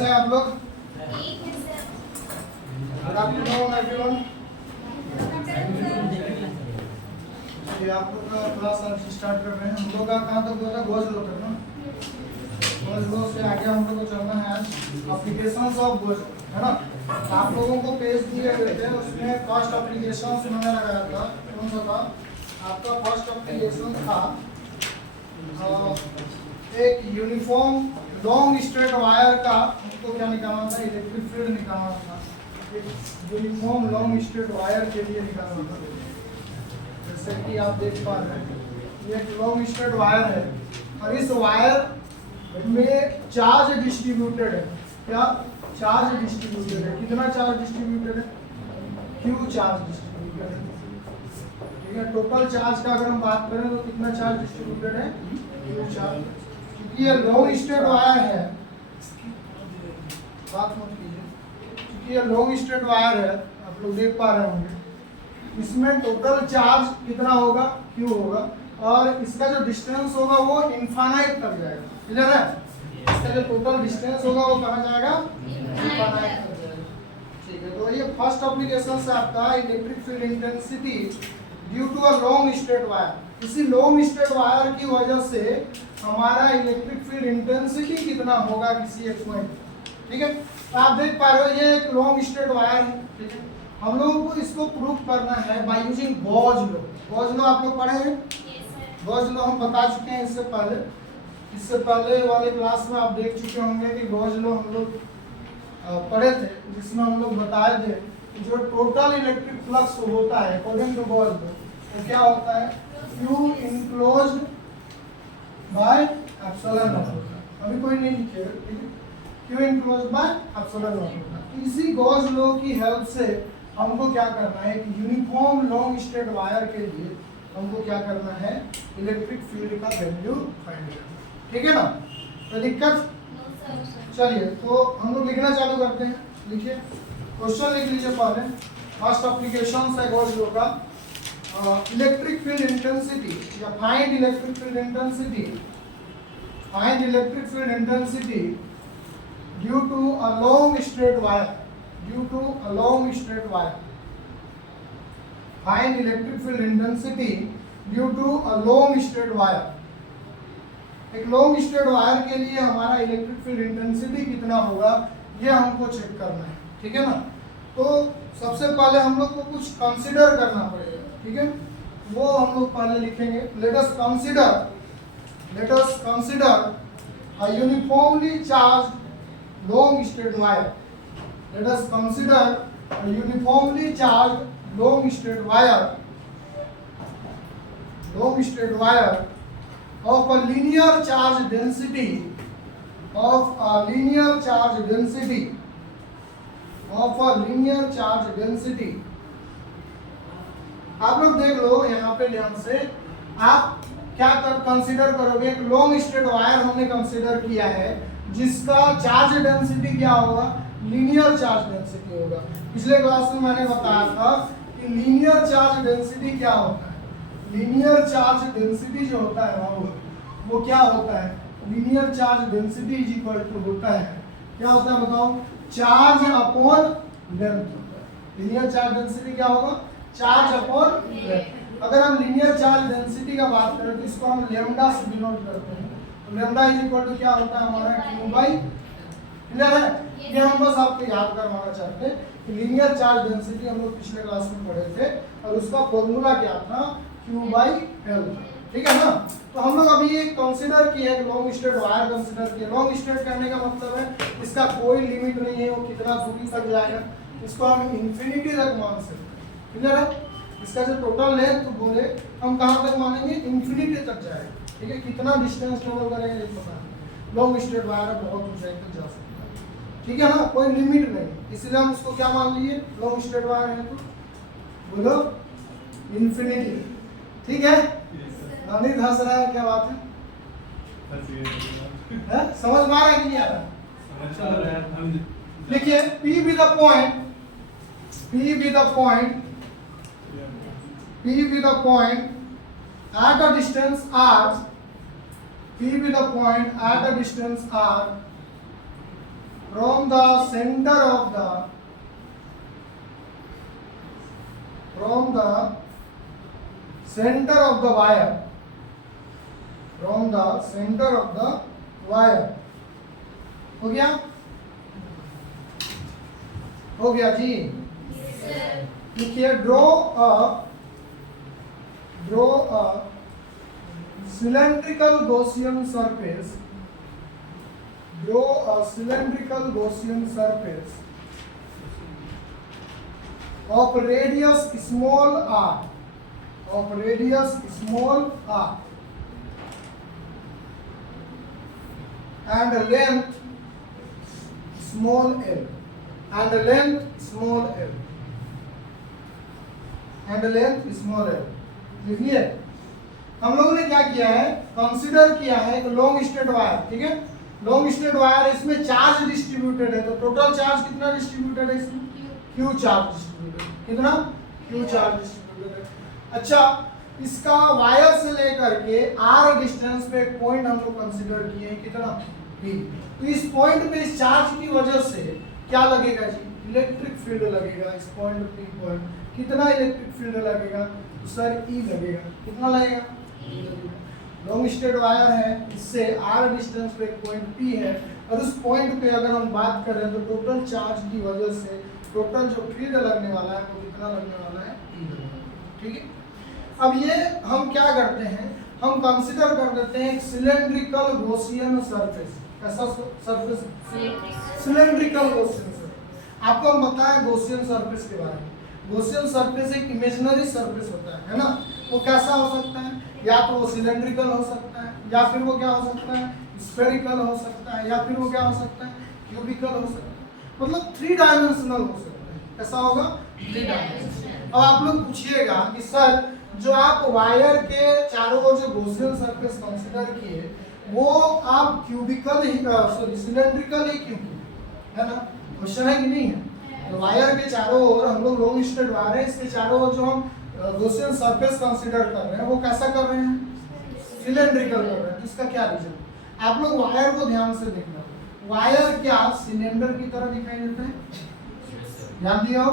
कैसे हैं आप लोग? ठीक है सर। Good afternoon everyone. चलिए आप लोग का क्लास आज स्टार्ट कर रहे हैं। हम लोग का कहाँ तक हुआ था? गोज लो तक ना। गोज लो से आगे हम लोग को चलना है आज एप्लीकेशंस ऑफ गोज, है ना। आप लोगों को पेज दिए हुए थे, उसमें फर्स्ट एप्लीकेशंस मैंने लगाया था। कौन सा था? आपका फर्स्ट एप्लीकेशन था एक यूनिफॉर्म लॉन्ग स्ट्रेट वायर का हमको क्या निकालना था? इलेक्ट्रिक फील्ड निकालना था। एक यूनिफॉर्म लॉन्ग स्ट्रेट वायर के लिए निकालना था। जैसे कि आप देख पा रहे हैं, ये एक लॉन्ग स्ट्रेट वायर है और इस वायर में चार्ज डिस्ट्रीब्यूटेड है। क्या चार्ज डिस्ट्रीब्यूटेड है? कितना चार्ज डिस्ट्रीब्यूटेड है? क्यू चार्ज डिस्ट्रीब्यूटेड है। ठीक है, टोटल चार्ज का अगर हम बात करें तो कितना चार्ज डिस्ट्रीब्यूटेड है? Q charge. क्योंकि ये लॉन्ग स्ट्रेट वायर है, बात मत कीजिए। क्योंकि ये लॉन्ग स्ट्रेट वायर है, आप लोग देख पा रहे होंगे, इसमें टोटल चार्ज कितना होगा? क्यू होगा। और इसका जो डिस्टेंस होगा वो इनफाइनाइट तक जाएगा। क्लियर है? इसका जो टोटल डिस्टेंस होगा वो कहाँ जाएगा? इनफाइनाइट तक जाएगा। ठीक है, तो ये फर्स्ट एप्लीकेशन से आपका electric field intensity due to a long straight wire. इसी लॉन्ग स्ट्रेट वायर की वजह से हमारा इलेक्ट्रिक फील्ड इंटेंसिटी कितना होगा किसी एक पॉइंट। ठीक है, तो आप देख पा रहे हो ये एक लॉन्ग स्ट्रेट वायर है। ठीक है, हम लोगों को इसको प्रूव करना है by using gauge law. Gauge law आप लोग पढ़े हैं? गॉज लॉ हम बता चुके हैं इससे पहले वाले क्लास में आप देख चुके होंगे कि गॉज लॉ हम लोग पढ़े थे, जिसमें हम लोग बताए थे कि जो टोटल इलेक्ट्रिक फ्लक्स होता है अकॉर्डिंग टू गॉज लॉ वो क्या होता है? Q enclosed bye epsilon not. अभी कोई नहीं लिखेगा, ठीक है? Q enclosed bye epsilon not. इसी गॉज लॉ की हेल्प से हमको क्या करना है कि यूनिफॉर्म लॉन्ग स्ट्रेट वायर के लिए हमको क्या करना है? इलेक्ट्रिक फील्ड का वैल्यू फाइंड करना। ठीक है ना? तो दिक्कत? चलिए तो हम लोग लिखना चालू करते हैं। लिखिए, क्वेश्चन लिख लीजिए पहले। फर्स्ट एप्लीकेशन है गॉस लॉ का। इलेक्ट्रिक फील्ड इंटेंसिटी या find electric field intensity, find electric field intensity due to a long straight wire, due to a long straight wire. Find electric field intensity due to a long straight wire. एक long straight wire के लिए हमारा electric field intensity कितना होगा ये हमको check करना है। ठीक है ना? तो सबसे पहले हम लोग को कुछ कंसीडर करना पड़ेगा। ठीक है, वो हम लोग पहले लिखेंगे। Let us consider a uniformly charge long straight wire. Let us consider a uniformly charge long straight wire of a linear charge density आप लोग देख लो यहाँ पे ध्यान से। आप क्या कंसीडर करोगे? एक लॉन्ग स्ट्रेट वायर हमने कंसीडर किया है जिसका चार्ज डेंसिटी क्या होगा? लीनियर चार्ज डेंसिटी होगा। पिछले क्लास में मैंने बताया था कि लीनियर चार्ज डेंसिटी क्या होता है। लीनियर चार्ज डेंसिटी जो होता है वो क्या होता है? Linear charge density is equal to होता है, क्या होता है बताओ? चार्ज अपॉन लेंथ होता है। लीनियर चार्ज डेंसिटी क्या होगा? Charge upon length. अगर हम लीनियर चार्ज डेंसिटी का बात करें तो इसको हम लैम्डा से डिनोट करते हैं। तो लैम्डा इज इक्वल टू क्या होता है हमारा? Q by. क्लियर है? ये हम बस आपको याद करवाना चाहते हैं कि लीनियर चार्ज डेंसिटी हम लोग पिछले क्लास में पढ़े थे और उसका फॉर्मूला क्या था? Q by L। ठीक है ना? तो हम लोग अभी एक कंसीडर किया है, लॉन्ग स्ट्रेट वायर कंसीडर किया। लॉन्ग स्ट्रेट करने का मतलब है इसका कोई लिमिट नहीं है, वो कितना दूरी तक जाएगा इसको हम इंफिनिटी तक मान सकते हैं। क्लियर है? इसका जो टोटल लेंथ बोले हम कहाँ तक मानेंगे? इंफिनिटी तक जाएगा। ठीक है, कितना डिस्टेंस ट्रेवल करेंगे ये पता नहीं। लॉन्ग स्ट्रेट वायर बहुत ऊंचाई तक जा सकता है। ठीक है ना? कोई लिमिट नहीं, इसलिए हम उसको क्या मान लिए? लॉन्ग स्ट्रेट वायर है तो बोलो इंफिनिटी। ठीक है? नहीं धस रहा है, क्या बात है? समझ में आ रहा है कि नहीं आ रहा? लिखिए, P be the point at a distance r, P be the point at a distance r from the center of the wire, from the center of the wire. हो गया जी. लिखिए draw a cylindrical Gaussian surface, draw a cylindrical Gaussian surface of radius small r, and length small l, देखिए हम लोगों ने क्या किया है, कंसीडर किया है एक लॉन्ग स्ट्रेट वायर. ठीक है, लॉन्ग स्ट्रेट वायर, इसमें चार्ज डिस्ट्रीब्यूटेड है. तो टोटल चार्ज कितना डिस्ट्रीब्यूटेड है इसमें? Q charge distributed. कितना? क्यू चार्ज डिस्ट्रीब्यूटेड है. अच्छा, इसका वायर से लेकर के आर डिस्टेंस पे एक पॉइंट हम लोग कंसीडर किए हैं. कितना? बी. तो इस पॉइंट पे इस चार्ज की वजह से क्या लगेगा जी? इलेक्ट्रिक फील्ड लगेगा. इस पॉइंट पी पर कितना इलेक्ट्रिक फील्ड लगेगा? तो सर ई लगेगा. कितना लगेगा? लॉन्ग स्ट्रेट वायर है, इससे आर डिस्टेंस पे एक पॉइंट पी है, और उस पॉइंट पे अगर हम बात करें तो टोटल चार्ज की वजह से टोटल जो फील्ड लगने वाला है वो कितना लगने वाला है? ई लगने वाला है. ठीक है, अब ये हम क्या करते हैं, हम कंसीडर कर देते हैं एक सिलेंड्रिकल गॉसियन सरफेस. कैसा सरफेस? Cylindrical Gaussian surface. आपको हम बताएं गॉसियन सरफेस के बारे में. गॉसियन सरफेस एक इमेजिनरी सरफेस होता है ना. वो कैसा हो सकता है? या तो वो सिलेंड्रिकल हो सकता है, या फिर वो क्या हो सकता है? स्फेरिकल हो सकता है, या फिर वो क्या हो सकता है? क्यूबिकल हो सकता है. मतलब 3 डायमेंशनल हो सकता है. कैसा होगा? 3 डायमेंशनल. अब आप लोग पूछिएगा कि सर जो आप वायर के चारों ओर जो गॉसियन सरफेस कंसीडर किए वो आप क्यूबिकल ही सॉरी सिलेंड्रिकल ही क्यों किए, है ना? क्वेश्चन है कि नहीं है? तो वायर के चारों ओर हम लोग लॉन्ग स्ट्रेट वायर है, इसके चारों ओर जो हम गॉसियन सरफेस कंसीडर कर रहे हैं वो कैसा कर रहे हैं? सिलेंड्रिकल कर रहे हैं. इसका क्या रीजन? आप लोग वायर को ध्यान से देखना. वायर क्या सिलेंडर की तरह दिखाई देता है? ध्यान दिया हो,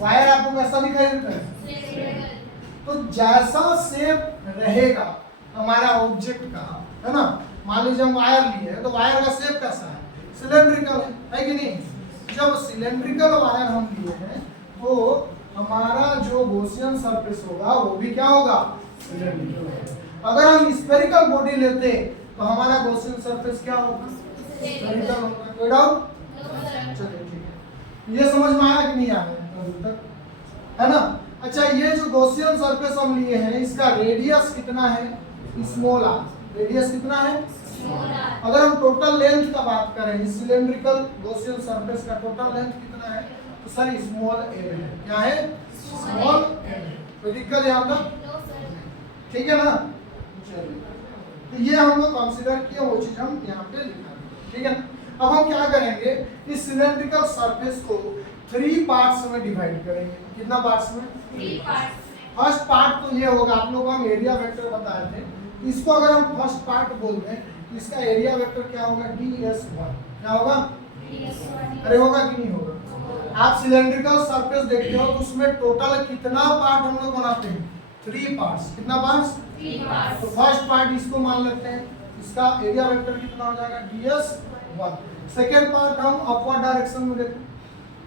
वायर आपको कैसा दिखाई देता है? तो जैसा शेप रहेगा हमारा ऑब्जेक्ट का, है ना, मान लीजिए हम वायर लिए तो वायर का शेप कैसा है? सिलेंड्रिकल है कि नहीं? जब सिलेंड्रिकल वायर हम लिए हैं तो हमारा जो गॉसियन सरफेस होगा वो भी क्या होगा? सिलेंड्रिकल. अगर हम स्फेरिकल बॉडी लेते तो हमारा गॉसियन सरफेस क्या होगा? स्फेरिकल होगा. कोई डाउट? चलिए ठीक है, ये समझ में आया कि नहीं आया अभी तक, है ना? अच्छा, ये जो गॉसियन सरफेस हम लिए हैं इसका रेडियस कितना है? Small are. रेडियस कितना है? Small R. अगर हम टोटल लेंथ का बात करें इस सिलेंड्रिकल गॉसियन सरफेस का टोटल लेंथ कितना है? तो सर स्मॉल एल है. क्या है? Small L. कोई दिक्कत यहाँ तक? ठीक है ना? चलिए, तो ये हम लोग कंसीडर किए, वो चीज हम यहाँ पे लिखा देंगे. ठीक है ना? अब हम क्या करेंगे, इस सिलेंड्रिकल सरफेस को 3 पार्ट्स में डिवाइड करेंगे. कितना पार्ट्स में? 3 पार्ट्स. फर्स्ट पार्ट तो ये होगा, आप लोगों को हम एरिया वेक्टर बताए थे, इसको अगर हम फर्स्ट पार्ट बोल दें तो इसका एरिया वेक्टर क्या होगा? ds1. क्या होगा? अरे होगा कि नहीं होगा? आप सिलेंड्रिकल सरफेस देखते हो तो उसमें टोटल कितना पार्ट हम लोग बनाते हैं? 3 पार्ट्स. कितना पार्ट्स? 3 पार्ट्स. तो फर्स्ट पार्ट इसको मान लेते हैं, इसका एरिया वेक्टर कितना हो जाएगा? ds1. सेकेंड पार्ट हम अपवर्ड डायरेक्शन में देखते हैं,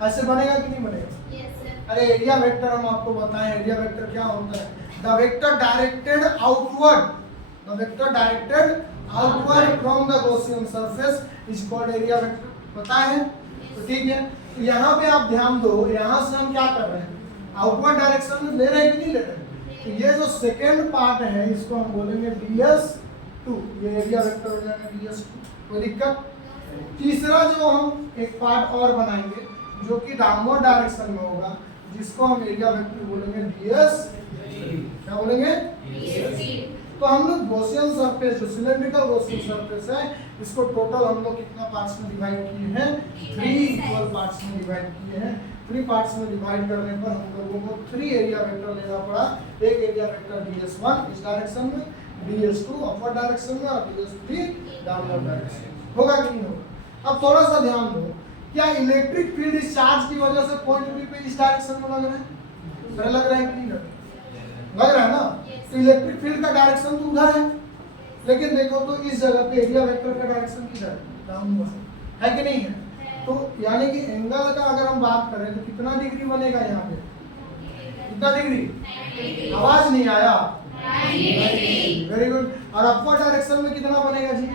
ऐसे बनेगा कि नहीं बनेगा? yes, अरे एरिया वेक्टर हम आपको बताएं, एरिया वेक्टर क्या होता है? The vector directed outward, the vector directed outward from the Gaussian surface is called area vector. पता है? तो ठीक है, तो यहाँ पे आप ध्यान दो, यहाँ से हम क्या कर रहे हैं? आउटवर्ड डायरेक्शन में ले रहे हैं कि नहीं ले रहे हैं? तो ये जो सेकेंड पार्ट है इसको हम बोलेंगे ds2. ये एरिया वेक्टर हो जाएगा ds2. कोई दिक्कत? तीसरा जो हम एक पार्ट और बनाएंगे जो कि डाउनवर्ड डायरेक्शन में होगा, जिसको हम एरिया वेक्टर बोलेंगे ds3. क्या बोलेंगे? ds3. तो हम लोग गॉसियन सरफेस जो सिलेंड्रिकल गॉसियन सरफेस है इसको टोटल हम लोग कितना पार्ट्स में डिवाइड किए हैं? 3 इक्वल पार्ट्स में डिवाइड किए हैं. 3 पार्ट्स में डिवाइड करने पर हम लोगों को 3 एरिया वेक्टर लेना पड़ा. एक एरिया वेक्टर ds1 इस डायरेक्शन में, ds2 अपवर्ड डायरेक्शन में और ds3 डाउनवर्ड डायरेक्शन. होगा कि नहीं होगा? अब थोड़ा सा ध्यान दो, क्या इलेक्ट्रिक फील्ड इस चार्ज की वजह से पॉइंट बी पे इस डायरेक्शन में लग रहा है? लग रहा है कि नहीं लग रहा है ना? तो इलेक्ट्रिक फील्ड का डायरेक्शन तो उधर है, लेकिन देखो तो इस जगह पे एरिया वेक्टर का डायरेक्शन किधर है? डाउनवर्ड है कि नहीं है? तो यानी कि एंगल का अगर हम बात करें तो कितना डिग्री बनेगा यहाँ पे? कितना डिग्री? आवाज नहीं आया। Very good. और अपवर्ड डायरेक्शन में कितना बनेगा जी?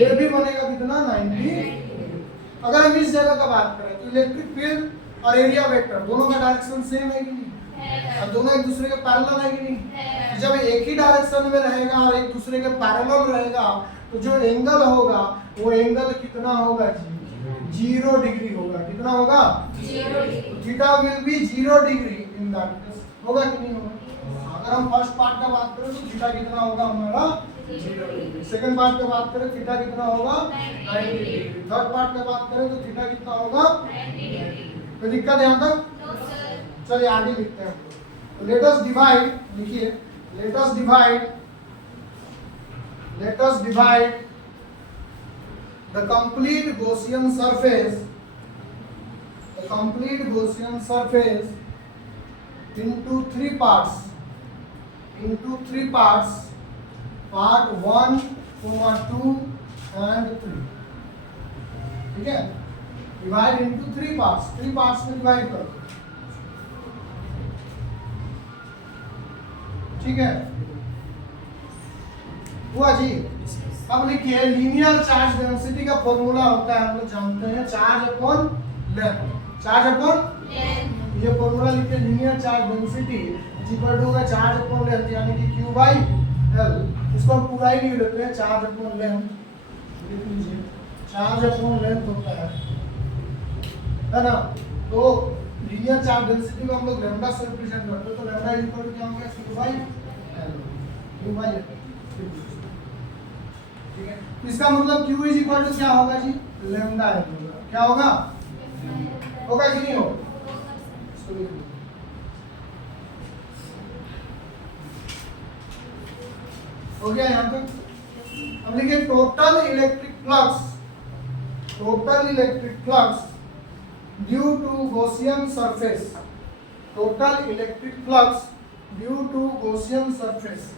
ये भी बनेगा कितना? 90। अगर हम इस जगह का बात करें तो इलेक्ट्रिक फील्ड और एरिया वेक्टर दोनों का डायरेक्शन सेम है कि नहीं? और दोनों एक दूसरे के पैरेलल है कि नहीं? जब एक ही डायरेक्शन में रहेगा और एक दूसरे के पैरेलल रहेगा तो जो एंगल होगा वो एंगल कितना होगा जी? 0 डिग्री होगा। कितना होगा? 0 degree. Theta will be 0 degree in that case. होगा कि नहीं होगा? अगर हम फर्स्ट पार्ट का बात करें तो थीटा कितना होगा हमारा? 0 डिग्री। सेकंड पार्ट का बात करें थीटा कितना होगा? 90 डिग्री। थर्ड पार्ट का बात करें तो थीटा कितना होगा? 90 डिग्री। कोई दिक्कत है यहाँ तक? चलिए आगे लिखते हैं। तो लेट अस डिवाइड, लिखिए, let us divide the complete Gaussian surface into three parts, part 1, 2 and 3। ठीक है? डिवाइड इनटू 3 पार्ट्स में डिवाइड कर दो। ठीक है, हुआ जी। अब लिखिए, लीनियर चार्ज डेंसिटी का फॉर्मूला होता है, हम लोग जानते हैं, charge upon length. Charge upon length, ये फॉर्मूला लिखिए, linear charge density equal to होगा चार्ज अपॉन लेंथ, यानी कि Q बाई L। इसको हम पूरा ही लिख देते हैं, चार्ज अपॉन लेंथ लिख लीजिए। चार्ज अपॉन लेंथ होता है ना? तो लीनियर चार्ज डेंसिटी को हम लोग लैम्डा से रिप्रेजेंट करते हैं, तो लैम्डा इक्वल टू क्या होगा? Q by L। Q by L। ठीक है, इसका मतलब Q इज इक्वल टू क्या होगा जी? लैम्डा L होगा। क्या होगा? होगा कि नहीं होगा? हो गया यहाँ तक? अब लिखिए, total electric flux due to Gaussian surface. Total electric flux due to Gaussian surface.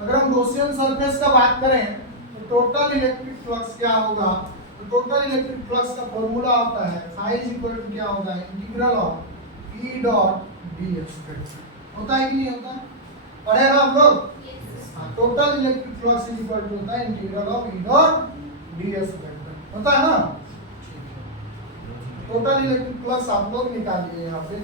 अगर हम गॉसियन सरफेस का बात करें तो टोटल इलेक्ट्रिक फ्लक्स क्या होगा? तो टोटल इलेक्ट्रिक फ्लक्स का फॉर्मूला होता है phi इज इक्वल टू क्या होता है? Integral of E dot ds। होता है कि नहीं होता? पढ़े ना आप लोग? Total electric flux is equal to होता है integral of E dot ds। होता है ना? टोटल इलेक्ट्रिक फ्लक्स आप लोग निकालिए यहाँ पे।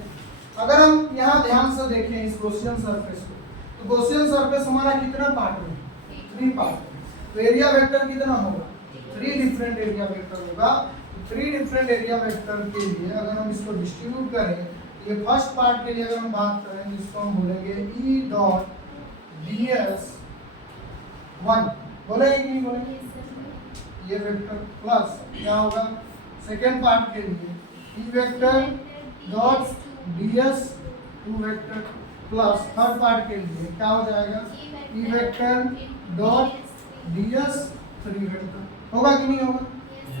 अगर हम यहाँ ध्यान से देखें इस गॉसियन सरफेस को, तो गॉसियन सरफेस हमारा कितना पार्ट में? 3 पार्ट। तो एरिया वेक्टर कितना होगा? 3 डिफरेंट एरिया वेक्टर होगा। 3 डिफरेंट एरिया वेक्टर के लिए अगर हम इसको डिस्ट्रीब्यूट करें, ये फर्स्ट पार्ट के लिए अगर हम बात करें जिसको हम बोलेंगे E डॉट ds 1, बोलेंगे कि नहीं बोलेंगे? ये वेक्टर प्लस क्या होगा? सेकेंड पार्ट के लिए E vector dot ds 2 vector plus third part के लिए क्या हो जाएगा? E vector dot ds 3 vector. होगा कि नहीं होगा?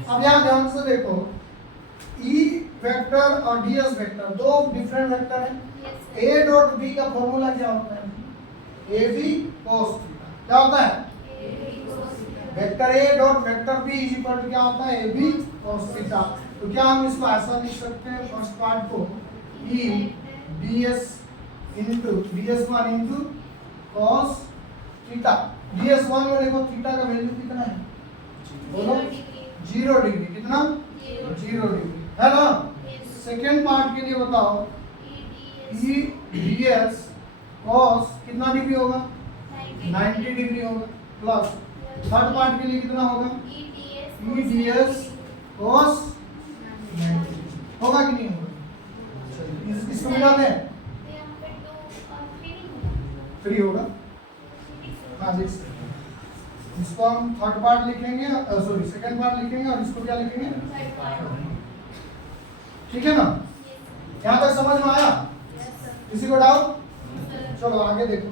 अब यहाँ ध्यान से देखो, E वेक्टर और ds वेक्टर दो डिफरेंट वेक्टर हैं। A डॉट b का फॉर्मूला क्या होता है? AB cos theta. क्या होता है? Vector A dot vector B is equal to क्या होता है? AB cos theta. तो क्या हम इसको ऐसा लिख सकते हैं, फर्स्ट पार्ट को E ds into ds1 into cos theta. ds1 में देखो थीटा का वैल्यू कितना है? बोलो 0 डिग्री। कितना? 0 डिग्री है ना? सेकेंड पार्ट के लिए बताओ, E ds cos कितना डिग्री होगा? 90 डिग्री होगा। प्लस थर्ड पार्ट के लिए कितना होगा? E ds cos 90 होगा कि नहीं होगा? इसको मिला दें, 3 होगा। हाँ जी, इसको हम थर्ड पार्ट लिखेंगे, सॉरी सेकंड पार्ट लिखेंगे, और इसको क्या लिखेंगे? ठीक है ना? यहाँ तक समझ में आया? किसी को डाउट? चलो आगे देखो।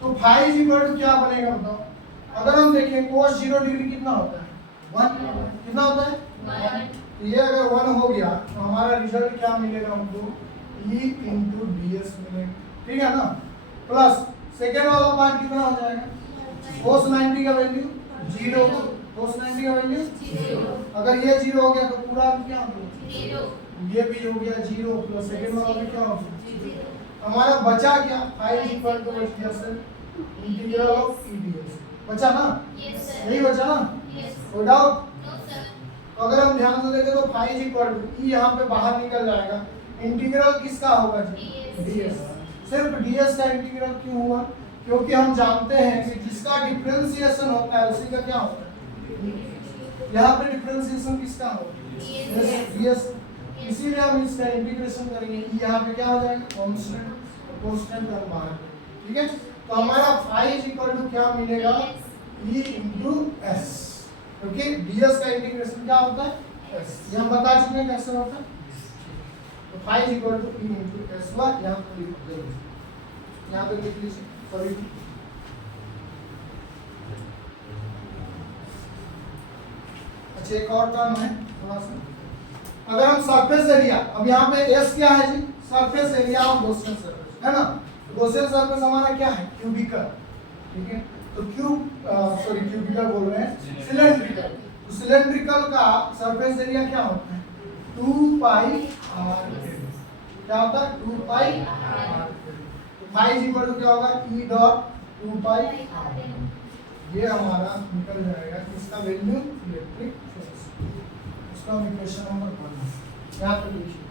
तो फाई इज इक्वल टू क्या बनेगा बताओ? अगर हम देखें cos 0 डिग्री कितना होता है? 1 कितना होता है 1। ये अगर 1 हो गया तो हमारा रिजल्ट क्या मिलेगा हमको E इंटू ds मिलेगा, ठीक है ना। प्लस सेकेंड वाला पार्ट कितना हो जाएगा cos 90 का वैल्यू 0, cos 90 का वैल्यू 0। अगर ये 0 हो गया तो पूरा क्या हो गया 0, ये भी हो गया 0 प्लस सेकेंड वाला में क्या हो गया 0। हमारा बचा क्या phi equal to integral of E ds बचा ना, यही बचा ना, कोई डाउट। तो अगर हम ध्यान से देखें तो फाइव इक्वल टू ई यहाँ पे बाहर निकल जाएगा, इंटीग्रल किसका होगा जी ds। सिर्फ ds का इंटीग्रल क्यों हुआ, क्योंकि हम जानते हैं कि जिसका डिफरेंशिएशन होता है उसी का क्या होता है, यहाँ पे डिफरेंशिएशन किसका होगा ds, इसीलिए हम इसका इंटीग्रेशन करेंगे। ई यहाँ पे क्या हो जाएगा कांस्टेंट, कांस्टेंट टर्म बाहर, ठीक है। तो हमारा फाइव इक्वल टू क्या मिलेगा e इंटू एस, क्योंकि ds का इंटीग्रेशन क्या होता है s, ये हम बता चुके हैं कैसे होता है। तो phi equal to e into S हुआ, यहाँ पे लिख दीजिए, यहाँ पे लिख लीजिए सॉरी। अच्छा एक और टर्म है थोड़ा सा, अगर हम सरफेस एरिया, अब यहाँ पे s क्या है जी surface area of Gaussian surface है ना, गॉसियन सरफेस हमारा क्या है क्यूबिकल, ठीक है। तो क्यूबिकल बोल रहे हैं सिलेंड्रिकल, तो सिलेंड्रिकल का सरफेस एरिया क्या होता है 2 पाई r, क्या होता है 2 पाई r। तो फाइव इक्वल टू क्या होगा e डॉट 2 पाई r, ये हमारा निकल जाएगा इसका वैल्यू इलेक्ट्रिक फोर्स। इसका हम इक्वेशन नंबर 1 यहाँ पे लिखिए।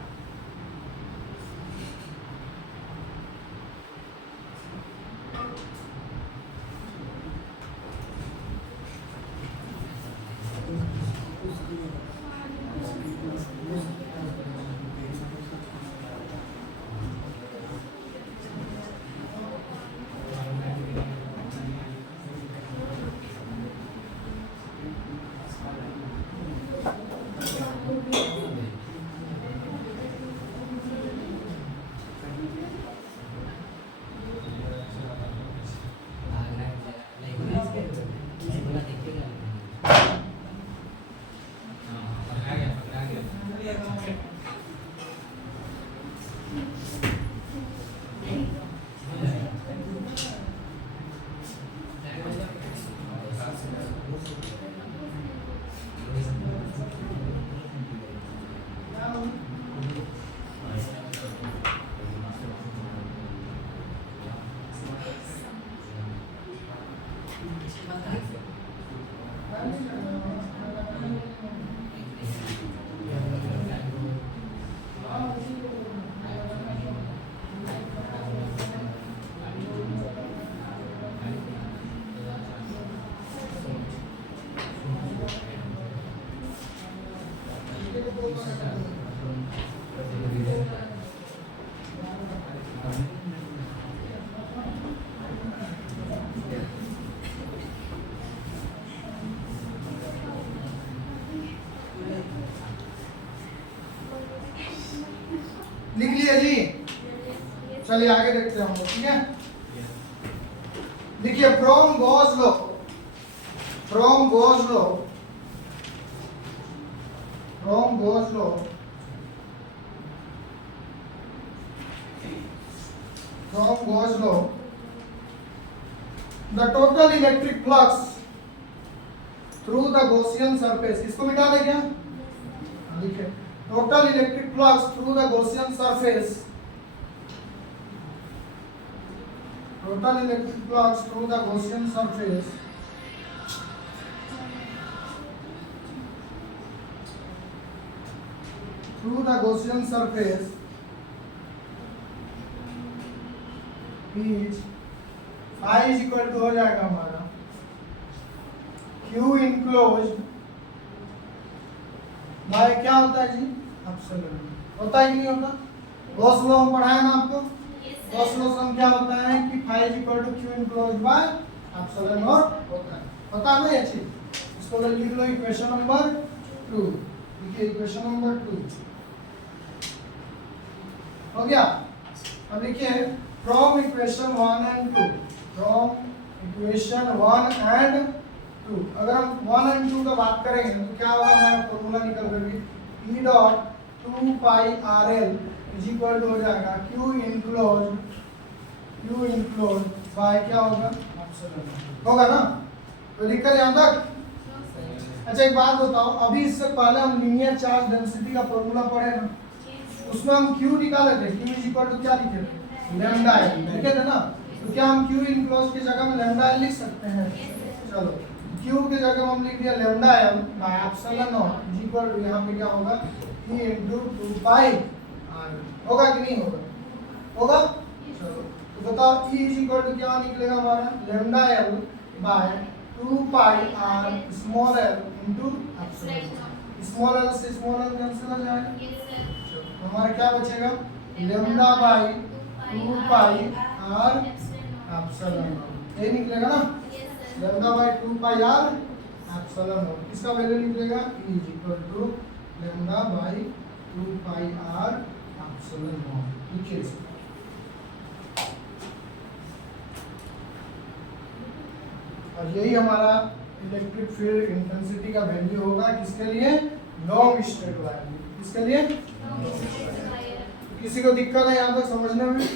लिख लिया जी, चलिए आगे देखते हैं हम, ठीक है। देखिए from Gauss law, from Gauss law, from Gauss law, from Gauss law the total electric flux through the Gaussian surface, इसको मिटा दे क्या लिखे, total electric flux through the Gaussian surface, total electric flux through the Gaussian surface through the Gaussian surface is I is equal to हो जाएगा हमारा Q enclosed bye क्या होता है जी एप्सिलॉन, होता है कि नहीं होता, गॉस लॉ हम पढ़ाए ना आपको, गॉस लॉ से क्या होता है कि phi equal to Q enclose by epsilon naught होता है ना ये चीज। इसको लिख लो इक्वेशन नंबर 2, देखिए इक्वेशन नंबर 2 हो गया। अब लिखिए from equation 1 and 2, from equation 1 and 2। अगर हम 1 एंड 2 का बात करेंगे तो क्या होगा, हमारा फॉर्मूला निकल करके E dot 2 pi R L is equal to हो जाएगा Q इनक्लोज बाय क्या होगा, होगा ना। तो दिक्कत यहाँ तक। अच्छा एक बात बताओ, अभी इससे पहले हम लीनियर चार्ज डेंसिटी का फॉर्मूला पढ़े ना, उसमें हम Q निकाले थे, Q इज इक्वल टू क्या लिखे थे, लैम्डा एल लिखे थे ना। तो क्या हम Q इनक्लोज की जगह में लैम्डा एल लिख सकते हैं? चलो Q की जगह हम लिख दिया lambda L by epsilon naught is equal to यहाँ पे क्या होगा, E इनटू 2 पाई आर। होगा कि नहीं होगा? होगा। चलो तो बताओ E इज इक्वल टू क्या निकलेगा हमारा, lambda L by 2 pi R small L into epsilon. Small L से स्मॉल एल कैंसिल हो जाएगा, हमारा क्या बचेगा, lambda by 2 pi R epsilon. ये निकलेगा ना, lambda by 2 pi R epsilon. इसका वैल्यू निकलेगा E is equal to lambda by 2 pi R epsilon. लिखिए इसको। और यही हमारा इलेक्ट्रिक फील्ड इंटेंसिटी का वैल्यू होगा किसके लिए, लॉन्ग स्ट्रेट वायर। किसके लिए? किसी को दिक्कत है यहाँ तक समझने में?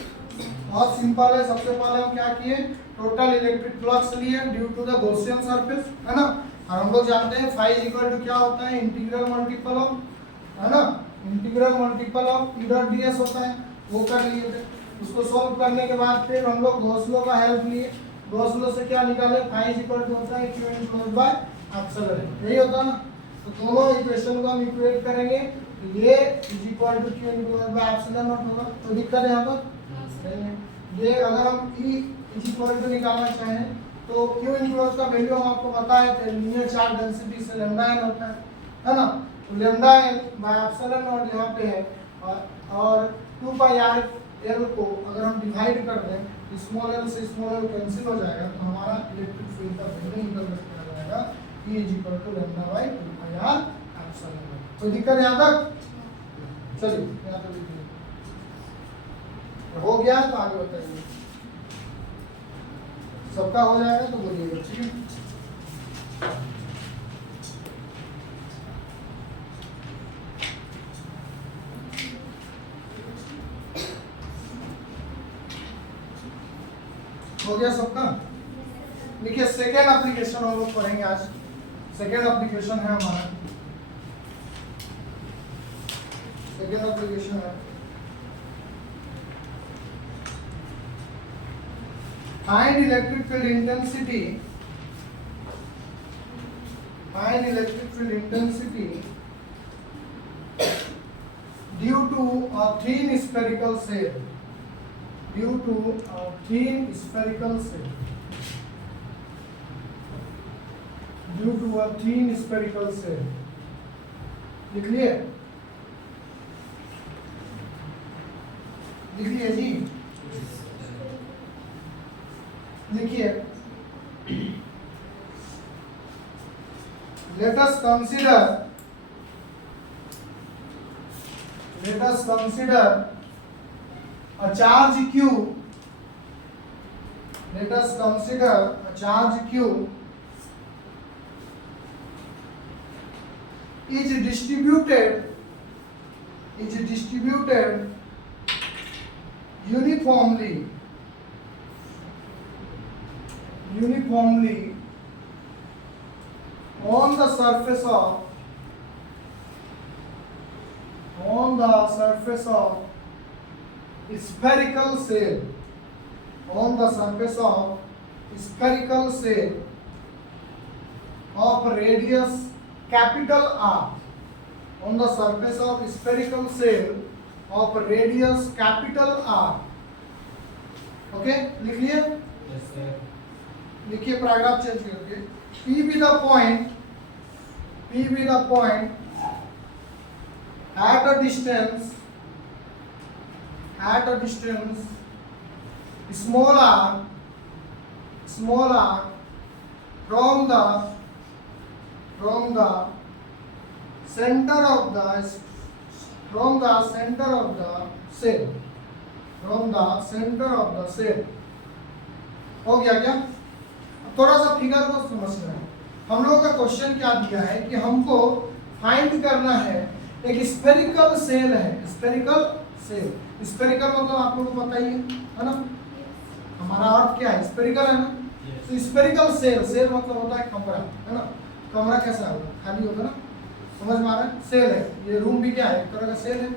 बहुत सिंपल है। सबसे पहले हम क्या किए, टोटल इलेक्ट्रिक फ्लक्स लिए due to the Gaussian surface, है ना। और हम लोग जानते हैं फाई इक्वल टू क्या होता है, इंटीग्रल मल्टीपल ऑफ, है ना, integral multiple of E dot ds होता है, वो कर लिए थे। उसको सॉल्व करने के बाद फिर हम लोग गॉस लॉ का हेल्प लिए। गॉस लॉ से क्या निकाले, फाई इक्वल टू होता है Q इनक्लोज बाय एप्सिलॉन। यही होता है ना। तो दोनों इक्वेशन को हम इक्वेट करेंगे, ये is equal to Q enclose by epsilon naught होगा। तो दिक्कत है यहाँ पर। ये अगर हम E इज इक्वल टू निकालना चाहें तो Q इनक्लोज का वैल्यू हम आपको बताए थे, लीनियर चार्ज डेंसिटी से लैम्डा एन होता है ना। तो lambda N by epsilon naught यहाँ पे है, और 2 पाई आर एल को अगर हम डिवाइड कर दें, स्मॉल एल से स्मॉल एल कैंसिल हो जाएगा, तो हमारा इलेक्ट्रिक फील्ड का वैल्यू निकल कर आ जाएगा E is equal to lambda by 2 pi R epsilon naught. कोई दिक्कत यहाँ तक? चलिए यहाँ तक लिखिए। हो गया तो आगे बताइए। सबका हो जाएगा तो बोलिएगा, ठीक है। हो गया सबका? देखिए सेकेंड एप्लीकेशन हम लोग पढ़ेंगे आज। सेकेंड एप्लीकेशन है हमारा, सेकेंड एप्लीकेशन है find electric field intensity, find electric field intensity due to a thin spherical shell, due to a thin spherical shell, due to a thin spherical shell। लिख लिए? लिख लिए जी? लिखिए, let us consider a charge Q, let us consider a charge Q is distributed uniformly on the surface of spherical shell, on the surface of spherical shell of radius capital R, on the surface of spherical shell of radius capital R। Okay, लिख लिए? लिखिए paragraph change करके। P be the point at a distance small r from the center of the cell। हो गया क्या? थोड़ा सा figure को समझना है। हम लोगों का क्वेश्चन क्या दिया है कि हमको फाइंड करना है एक स्फेरिकल सेल है, स्फेरिकल सेल। स्फेरिकल मतलब आप लोगों को पता ही है ना, हमारा अर्थ क्या है, स्फेरिकल है ना। तो स्फेरिकल सेल, सेल मतलब होता है कमरा, है ना। कमरा कैसा होगा, खाली होगा ना, समझ में आ रहा है। सेल है, ये रूम भी क्या है, एक तरह का सेल है,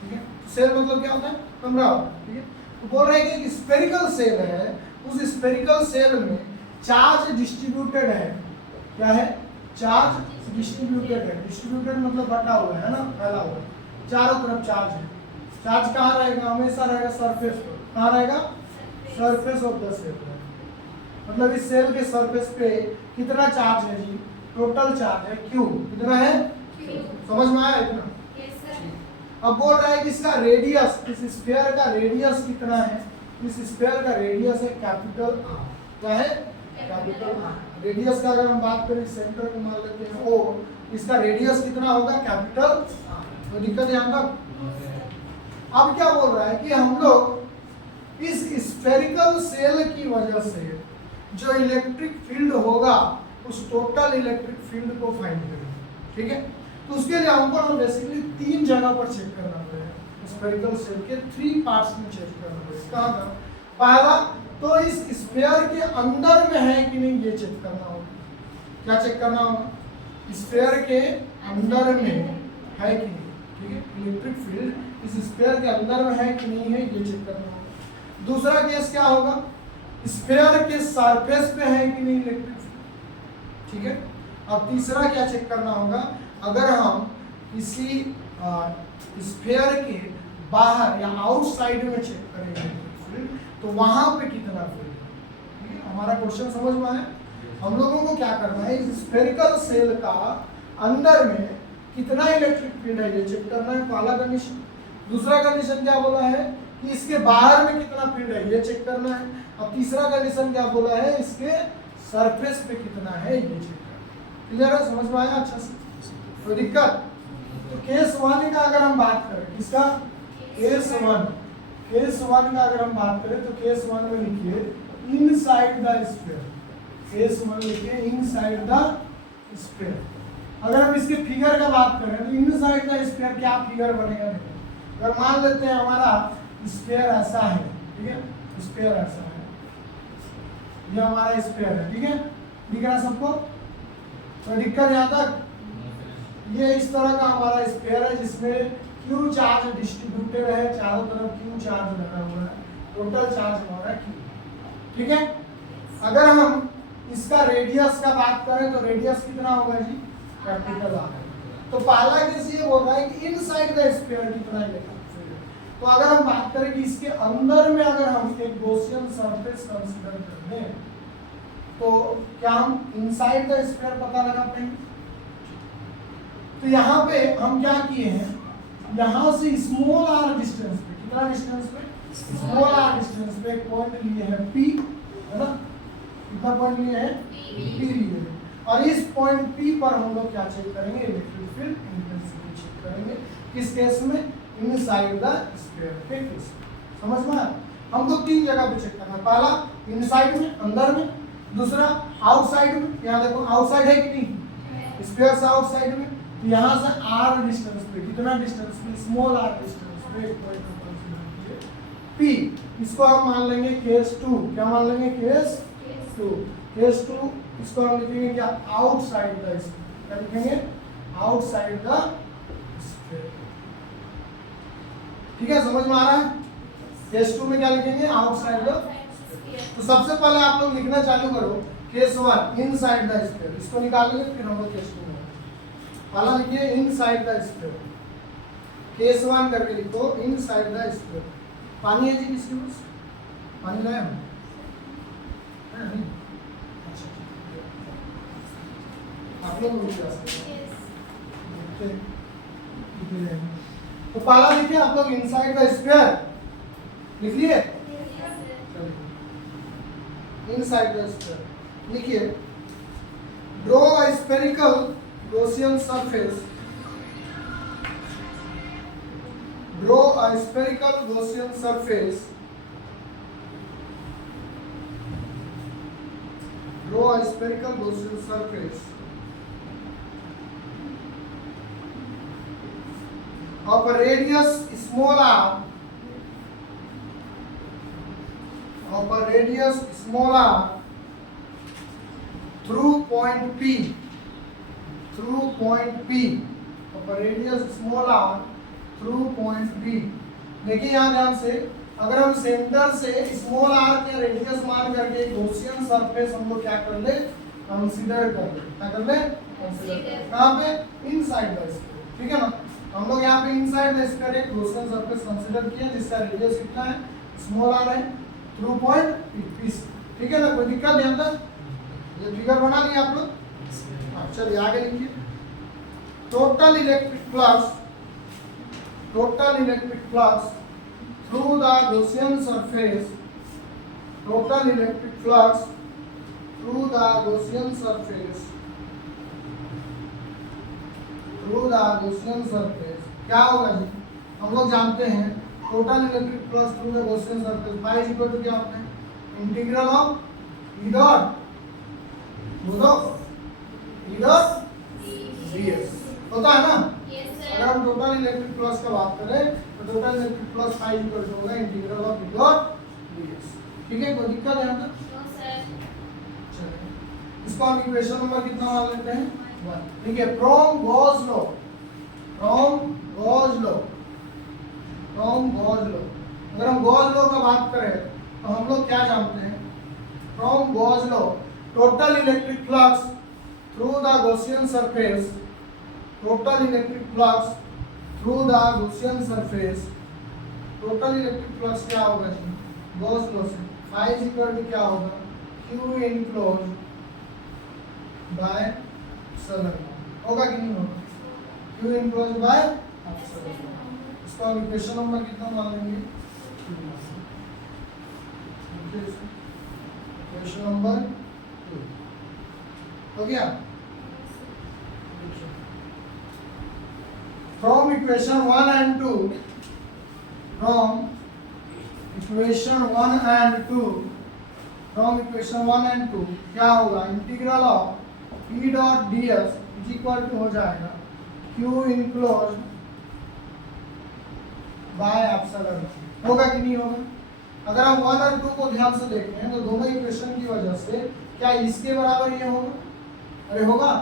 ठीक है। सेल मतलब क्या होता है, कमरा होता है, ठीक है। तो बोल रहे हैं कि स्फेरिकल सेल है, उस स्फेरिकल सेल में चार्ज डिस्ट्रीब्यूटेड है। क्या है, चार्ज डिस्ट्रीब्यूटेड है। डिस्ट्रीब्यूटेड मतलब बटा हुआ है ना, फैला हुआ है, चारों तरफ चार्ज है। चार्ज कहाँ रहेगा, हमेशा रहेगा सरफेस पर। कहाँ रहेगा, सरफेस ऑफ द सेल। मतलब इस सेल के सरफेस पे कितना चार्ज है जी, टोटल चार्ज है क्यू। कितना है, समझ में आया इतना। अब बोल रहा है कि इसका रेडियस, इस स्फीयर का रेडियस कितना है। इस स्फीयर का रेडियस है कैपिटल आर। क्या है, कैपिटल आर। रेडियस का अगर हम बात करें, सेंटर को मान लेते हैं ओ, इसका रेडियस कितना होगा, कैपिटल आर। तो दिक्कत यहाँ तक। अब क्या बोल रहा है कि हम लोग इस स्फेरिकल सेल की वजह से जो इलेक्ट्रिक फील्ड होगा, उस टोटल इलेक्ट्रिक फील्ड को फाइंड करेंगे, ठीक है। तो उसके लिए हमको ना बेसिकली 3 जगह पर चेक करना पड़ेगा। स्फेरिकल सेल के 3 पार्ट्स में चेक करना पड़ेगा। कहाँ का, पहला तो इस स्फीयर के अंदर में है कि नहीं, ये चेक करना होगा। क्या चेक करना होगा, स्फीयर के अंदर में है कि नहीं, ठीक है। इलेक्ट्रिक फील्ड इस स्फीयर के अंदर में है कि नहीं है, ये चेक करना होगा। दूसरा केस क्या होगा, स्फीयर के सरफेस पे है कि नहीं इलेक्ट्रिक फील्ड, ठीक है। अब तीसरा क्या चेक करना होगा, अगर हम किसी स्फीयर के बाहर या आउटसाइड में चेक करेंगे इलेक्ट्रिक फील्ड, तो वहां पे कितना फील्ड है, ठीक है। हमारा क्वेश्चन समझ में आया। हम लोगों को क्या करना है, इस स्फेरिकल सेल का अंदर में कितना इलेक्ट्रिक फील्ड है, ये चेक करना है, पहला कंडीशन। दूसरा कंडीशन क्या बोला है कि इसके बाहर में कितना फील्ड है, ये चेक करना है। अब तीसरा कंडीशन क्या बोला है, इसके सरफेस पे कितना है, ये चेक करना है। क्लियर है, समझ में आया अच्छा से, कोई दिक्कत। तो केस 1 का अगर हम बात करें, किसका, केस 1 का अगर हम बात करें तो केस 1 में लिखिए इनसाइड द स्फीयर। केस 1 लिखिए इनसाइड द स्फीयर। अगर हम इसके फिगर का बात करें तो इनसाइड द स्फीयर क्या फिगर बनेगा, अगर मान लेते हैं हमारा स्फीयर ऐसा है, ठीक है, स्फीयर ऐसा है, ये हमारा स्फीयर है, ठीक है, दिख रहा है सबको, तो दिक्कत यहाँ तक। ये इस तरह का हमारा स्फीयर है जिसमें क्यू चार्ज डिस्ट्रीब्यूटेड है, चारों तरफ क्यू चार्ज लगा हुआ है, टोटल चार्ज हमारा क्यू, ठीक है। अगर हम इसका रेडियस का बात करें तो रेडियस कितना होगा जी, कैपिटल आर। तो पहला केस ये बोल रहा है कि इनसाइड द स्फीयर कितना इलेक्ट्रिक फील्ड है। तो अगर हम बात करें कि इसके अंदर में अगर हम एक गॉसियन सरफेस कंसीडर कर लें, तो क्या हम इनसाइड द स्फीयर पता लगा पाएंगे। तो यहाँ पे हम क्या किए हैं, यहाँ से स्मॉल आर डिस्टेंस पे, कितना डिस्टेंस पे, स्मॉल आर डिस्टेंस पे एक पॉइंट लिए हैं P, है ना, कितना पॉइंट लिए हैं, P लिए हैं। और इस पॉइंट P पर हम लोग क्या चेक करेंगे, इलेक्ट्रिक फील्ड इंटेंसिटी चेक करेंगे। किस केस में, इनसाइड द स्फीयर के केस। समझ में आया। हमको 3 जगह पे चेक करना है, पहला इनसाइड में, अंदर में, दूसरा आउटसाइड में। यहाँ देखो आउटसाइड है कि नहीं, स्फीयर से आउटसाइड में, तो यहाँ से r डिस्टेंस पे, कितना डिस्टेंस पे, स्मॉल r डिस्टेंस पे एक पॉइंट को कंसीडर कीजिए P। इसको हम मान लेंगे केस 2। क्या मान लेंगे, केस 2। केस 2 इसको हम लिखेंगे क्या, आउटसाइड द स्फीयर। क्या लिखेंगे, आउटसाइड द स्फीयर, ठीक है, समझ में आ रहा है। केस 2 में क्या लिखेंगे, आउटसाइड द। तो सबसे पहले आप लोग लिखना चालू करो केस 1 इनसाइड द स्फीयर, इसको निकाल लेंगे, फिर हम लोग केस 2 में पहला लिखिए इनसाइड द स्फीयर। केस 1 करके लिखो इनसाइड द स्फीयर। पानी है जी किसके पास, पानी लाया हम, अच्छा आप लोग भी जा सकते हैं। तो पहला लिखिए आप लोग इनसाइड द स्फीयर, लिख लिए, इनसाइड द स्फीयर लिखिए, draw a spherical Gaussian surface, draw a spherical Gaussian surface Draw a spherical Gaussian surface of a radius small r, through point P, of a radius small r through point P. देखिए यहाँ ध्यान से, अगर हम centre से small are के radius मान करके गॉसियन सरफेस हम लोग क्या कर ले, कंसीडर कर ले, क्या कर ले, कंसीडर। कहाँ पे? इनसाइड द स्फीयर, ठीक है ना। हम लोग यहाँ पे इनसाइड द स्फीयर एक गॉसियन सरफेस कंसीडर किया जिसका रेडियस कितना है, स्मॉल आर है, थ्रू पॉइंट पी, ठीक है ना। कोई दिक्कत नहीं अंदर? ये फिगर बना लिया आप लोग? चलिए आगे लिखिए। Total electric flux through the Gaussian surface, total electric flux through the Gaussian surface क्या होगा जी? हम लोग जानते हैं total electric flux through the Gaussian surface phi is equal to क्या होता है, integral of E dot ds होता है ना। अगर हम टोटल इलेक्ट्रिक फ्लक्स का बात करें तो total electric flux phi equal to होगा integral of E dot ds, ठीक है। कोई दिक्कत है यहाँ तक? चलिए इसको हम इक्वेशन नंबर कितना मान लेते हैं, 1, ठीक है। फ्रॉम गॉस लॉ, अगर हम गॉस लॉ का बात करें तो हम लोग क्या जानते हैं, from Gauss law total electric flux through the Gaussian surface, total electric flux क्या होगा जी, गॉस लॉ से फाई इज इक्वल टू क्या होगा, q इनक्लोज बाय एप्सिलॉन होगा कि नहीं होगा, q इनक्लोज बाय एप्सिलॉन। इसका इक्वेशन नंबर कितना मान लेंगे, इक्वेशन नंबर 2 हो गया। From equation 1 and 2 क्या होगा, integral of E dot ds is equal to हो जाएगा Q इनक्लोज बाय एप्सिलॉन, होगा कि नहीं होगा। अगर हम 1 और 2 को ध्यान से देखते हैं तो दोनों इक्वेशन की वजह से क्या इसके बराबर ये होगा, अरे होगा,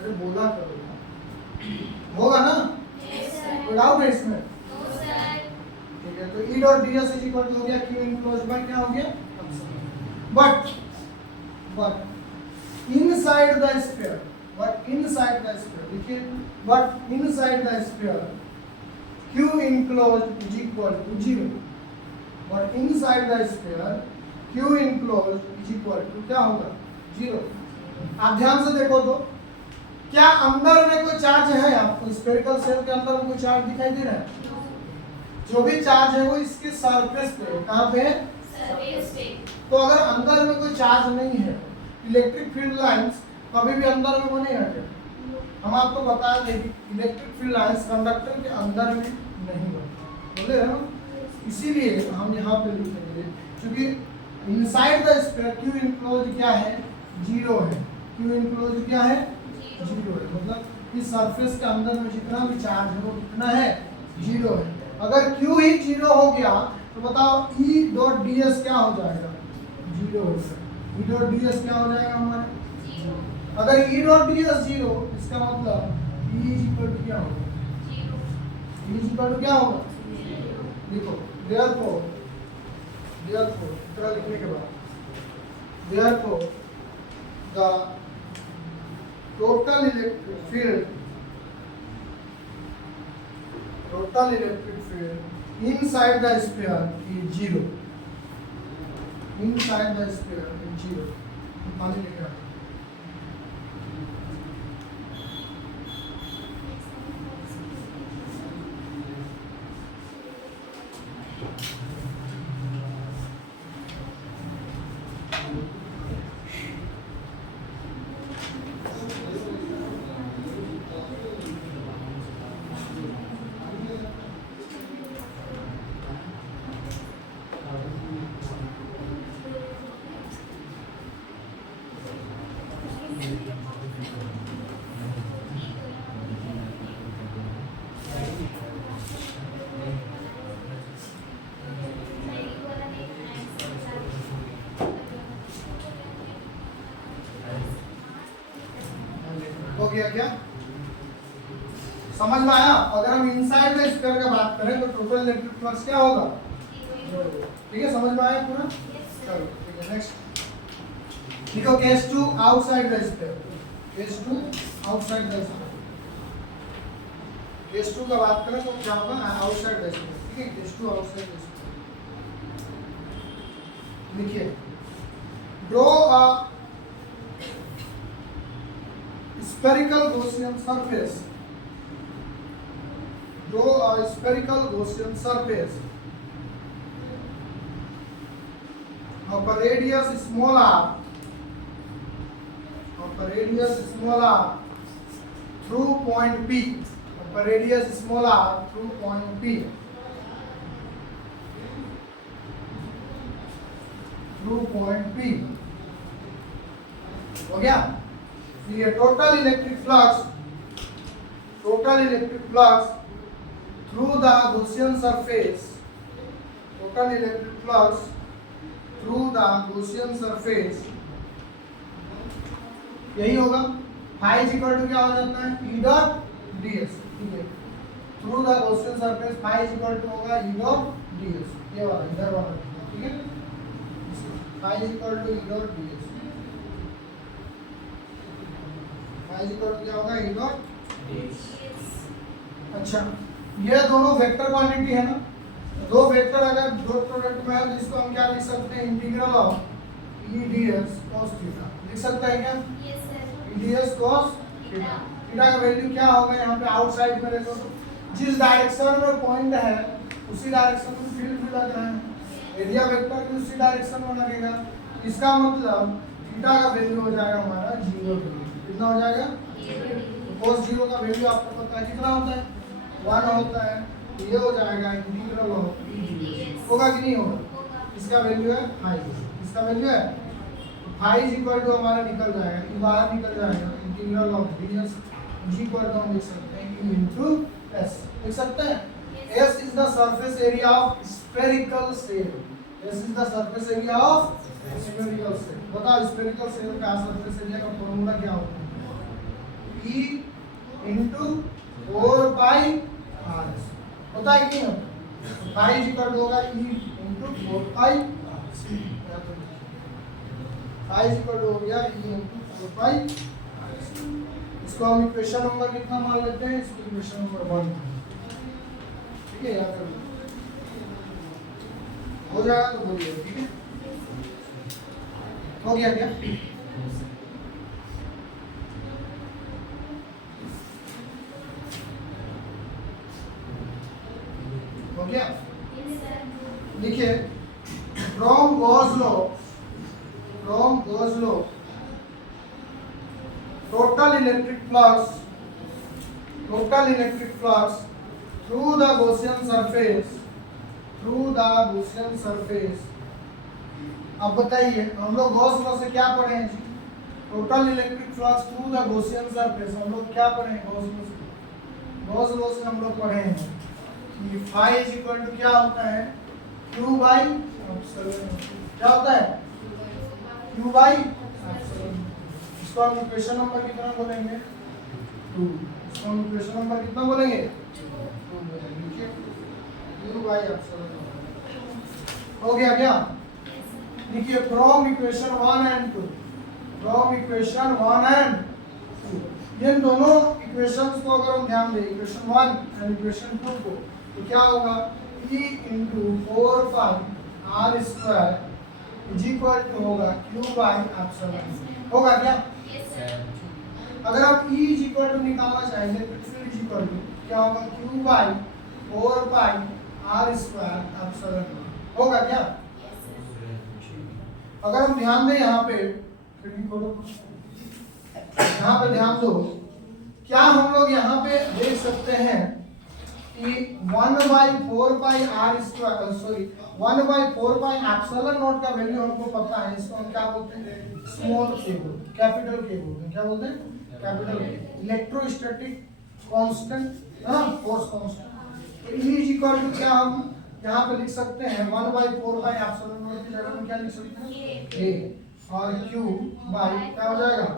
अरे बोला करो, होगा ना, कोई डाउट है इसमें? ठीक है, तो E dot ds is equal to हो गया Q इनक्लोज बाय क्या हो गया, बट इनसाइड द स्फीयर, देखिए, but inside the sphere Q enclose is equal to 0, but inside the sphere Q enclose is equal to क्या होगा, 0। आप ध्यान से देखो तो क्या अंदर में कोई चार्ज है, आपको स्फेरिकल शेल के अंदर में कोई चार्ज दिखाई दे रहा है? जो भी चार्ज है वो इसके सरफेस पे, कहाँ पे है, सरफेस पे। तो अगर अंदर में कोई चार्ज नहीं है, इलेक्ट्रिक फील्ड लाइंस कभी भी अंदर में वो नहीं हटे। हम आपको बता दें कि इलेक्ट्रिक फील्ड लाइंस कंडक्टर के अंदर में नहीं होते, बोले ना, इसीलिए हम यहाँ पे लिखेंगे क्योंकि inside the sphere Q enclose क्या है, 0 है, Q इनक्लोज क्या है, 0 है, मतलब इस सरफेस के अंदर में जितना भी चार्ज है वो कितना है, 0 है। अगर Q ही 0 हो गया तो बताओ E डॉट ds क्या हो जाएगा, 0 हो जाएगा। E डॉट ds क्या हो जाएगा हमारे, अगर E डॉट ds 0, इसका मतलब E इज इक्वल टू क्या होगा, E इज इक्वल टू क्या होगा, देखो therefore इतना लिखने के बाद therefore the total electric field inside the sphere is 0, पानी लेके आओ। हो गया क्या? समझ में आया? अगर हम इनसाइड द स्फीयर का बात करें तो टोटल इलेक्ट्रिक फ्लक्स क्या होगा? ठीक है, समझ में आया पूरा? चलो ठीक है, नेक्स्ट लिखो case 2 outside the sphere. Case 2 outside the sphere. Case 2 का बात करें तो क्या होगा? Outside the sphere. ठीक है, केस 2 आउटसाइड द स्फीयर। लिखिए draw a spherical Gaussian surface. Draw a spherical Gaussian surface of a radius small r. Of a radius small r through point P. Of a radius small r through point P. Through point P. हो गया? ये total electric flux through the Gaussian surface, total electric flux through the Gaussian surface यही होगा। Phi is equal to क्या हो जाता है? E dot D S. ठीक है, through the Gaussian surface phi is equal to होगा ई डॉट डी एस। ये वाला इधर वाला, ठीक है, phi is equal to E dot D S. क्या होगा? E dot. अच्छा, ये दोनों वेक्टर क्वांटिटी है ना, दो वेक्टर अगर डॉट प्रोडक्ट में है तो इसको हम क्या लिख सकते हैं? Integral of E D S cos theta लिख सकते हैं क्या? Yes sir. E D S cos theta. Theta का वैल्यू क्या होगा? यहाँ पे आउटसाइड में देखो तो जिस डायरेक्शन में पॉइंट है उसी डायरेक्शन में फील्ड भी लग रहा है, एरिया वेक्टर भी उसी डायरेक्शन में लगेगा। इसका मतलब थीटा का वैल्यू हो जाएगा हमारा 0 डिग्री। कितना हो जाएगा? cos 0 का वैल्यू आपको पता है कितना होता है? 1 होता है। ये हो जाएगा इंटीग्रल ऑफ होगा कि नहीं होगा? इसका वैल्यू है फाई। इसका वैल्यू है फाई इज इक्वल टू हमारा निकल जाएगा, ये बाहर निकल जाएगा, integral of ds g equal to हम लिख सकते हैं e इनटू s। लिख सकते हैं s is the surface area of spherical shell. s is the surface area of spherical shell. बताओ स्फेरिकल शेल का सरफेस एरिया का फॉर्मूला क्या होता है? E इंटू 4 पाई r होता है कि नहीं? पाई इक्वल होगा E इंटू 4 पाई r। पाई इक्वल हो गया E इंटू 4 पाई r। इसको हम इक्वेशन नंबर कितना मान लेते हैं? इसको इक्वेशन नंबर 1। ठीक है, याद कर लो, हो जाएगा तो बोलिए। ठीक है, हो गया क्या? हो गया? देखिए from Gauss law total electric flux through the Gaussian surface. अब बताइए हम लोग गॉस लॉ से क्या पढ़े हैं? Total electric flux through the Gaussian surface हम लोग क्या पढ़े हैं? गॉस लॉ से हम लोग पढ़े हैं कि फाई इज इक्वल टू क्या होता है? q by epsilon. क्या होता है? q by epsilon. इसको हम इक्वेशन नंबर कितना बोलेंगे? 2। इसको हम इक्वेशन नंबर कितना बोलेंगे? 2 बोलेंगे। q बाई एप्सिलॉन हो गया क्या? देखिए फ्रॉम इक्वेशन 1 एंड 2, इन दोनों इक्वेशंस को अगर हम ध्यान दें, इक्वेशन 1 एंड इक्वेशन 2 को, तो क्या होगा? E into 4 pi r square is equal to होगा q बाई एप्सिलॉन। होगा क्या? अगर आप E इज इक्वल टू निकालना चाहेंगे तो फिर इज इक्वल टू क्या होगा? q by 4 pi r square epsilon. होगा क्या? अगर हम ध्यान दें यहाँ पे, यहाँ पे ध्यान दो, क्या हम लोग यहाँ पे देख सकते हैं कि 1/4 pi r square, sorry 1/4 pi epsilon naught का वैल्यू हमको पता है। इसको हम क्या बोलते हैं? स्मॉल के बोलते हैं, कैपिटल के बोलते हैं। क्या बोलते हैं? कैपिटल के। इलेक्ट्रोस्टैटिक कांस्टेंट, हाँ, फोर्स कांस्टेंट। तो E इज इक्वल टू क्या हम यहाँ पे लिख सकते हैं? 1/4 पाई एप्सिलॉन नॉट की जगह में क्या लिख सकते हैं? A और Q बाई क्या हो जाएगा?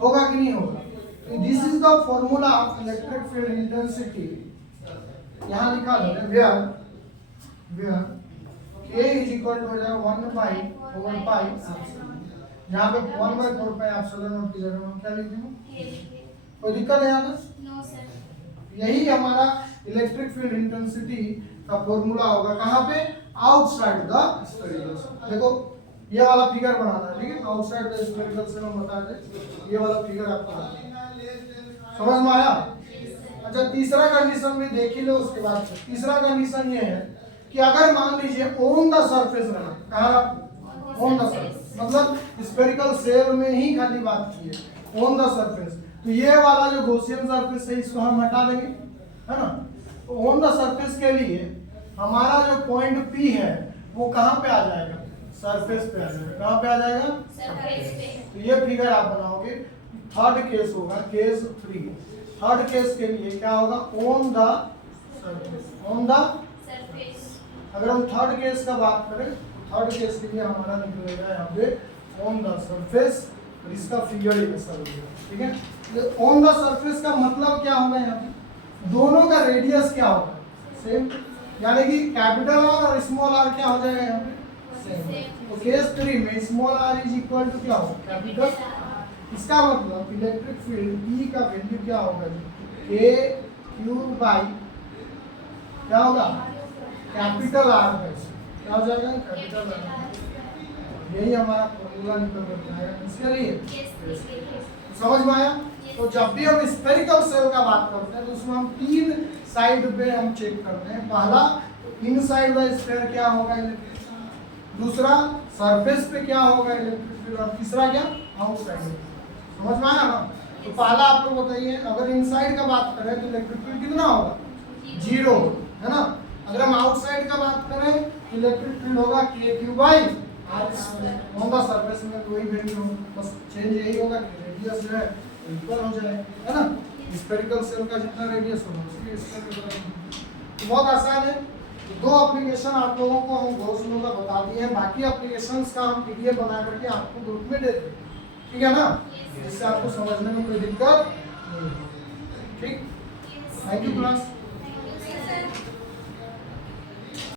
होगा कि नहीं होगा? This is the formula of electric field intensity. यहाँ लिखा है where K is equal to हो जाएगा 1/4 एप्सिलॉन। यहाँ पे 1/4 एप्सिलॉन नॉट की जगह हम क्या लिखेंगे? कोई दिक्कत है यहाँ पे? No sir. यही हमारा इलेक्ट्रिक फील्ड इंटेंसिटी का फॉर्मूला होगा। कहाँ पे? Outside the spherical. देखो ये वाला फिगर बनाना है, ठीक है? आउटसाइड द स्फेरिकल से हम बता दें, ये वाला फिगर आपको समझ में आया? अच्छा, तीसरा कंडीशन भी देख ही लो उसके बाद से। तीसरा कंडीशन ये है कि अगर मान लीजिए ऑन द सरफेस रहा, कहाँ ऑन द सरफेस, मतलब स्फेरिकल शेल में ही खाली बात की है, ऑन द सरफेस, तो ये वाला जो गॉसियन सरफेस है इसको हम हटा देंगे, है ना? तो ऑन द सरफेस के लिए हमारा जो पॉइंट P है वो कहाँ पे आ जाएगा? सरफेस पे आ जाएगा। कहाँ पे आ जाएगा? सरफेस पे। तो ये फिगर आप बनाओगे। थर्ड केस होगा, केस 3। थर्ड केस के लिए क्या होगा? On the surface, on the surface. अगर हम थर्ड केस का बात करें, थर्ड केस के लिए हमारा निकलेगा यहाँ पे ऑन द सरफेस, और इसका फिगर ये ऐसा होगा, ठीक है? ऑन द सरफेस का मतलब क्या होगा? यहाँ पे दोनों का रेडियस क्या होगा? सेम, यानी कि कैपिटल आर और स्मॉल आर क्या हो जाएगा यहाँ पे? सेम। तो केस 3 में small r is equal to क्या होगा? कैपिटल। इसका मतलब इलेक्ट्रिक फील्ड E का वैल्यू क्या होगा? K क्यूब बाई क्या होगा? कैपिटल आर का। क्या हो जाएगा? Capital R. यही हमारा फॉर्मूला निकल कर आएगा इसके लिए। समझ में आया? तो जब भी हम स्फेरिकल सेल का बात करते हैं तो उसमें हम 3 साइड पे हम चेक करते हैं। पहला, इनसाइड द स्फीयर क्या होगा इलेक्ट्रिक फील्ड, दूसरा सरफेस पे क्या होगा इलेक्ट्रिक फील्ड, और तीसरा क्या? आउटसाइड। समझ में आया ना? तो पहला आप लोग बताइए, अगर इनसाइड का बात करें तो इलेक्ट्रिक फील्ड कितना होगा? 0, है ना? अगर हम आउटसाइड का बात करें तो इलेक्ट्रिक फील्ड होगा K cube by R square. On the surface में कोई वैल्यू हो, बस चेंज यही होगा कि रेडियस जो है इक्वल हो जाए, है ना? स्फेरिकल सेल का जितना रेडियस होगा उसके स्क्वायर। तो बहुत आसान है। तो 2 एप्लीकेशन आप लोगों को हम गॉस लॉ का बता दिए हैं, बाकी एप्लीकेशंस का हम PDF बना करके आपको ग्रुप में दे देंगे, ठीक है ना? जिससे आपको समझने में कोई दिक्कत नहीं होगी। ठीक, थैंक यू क्लास।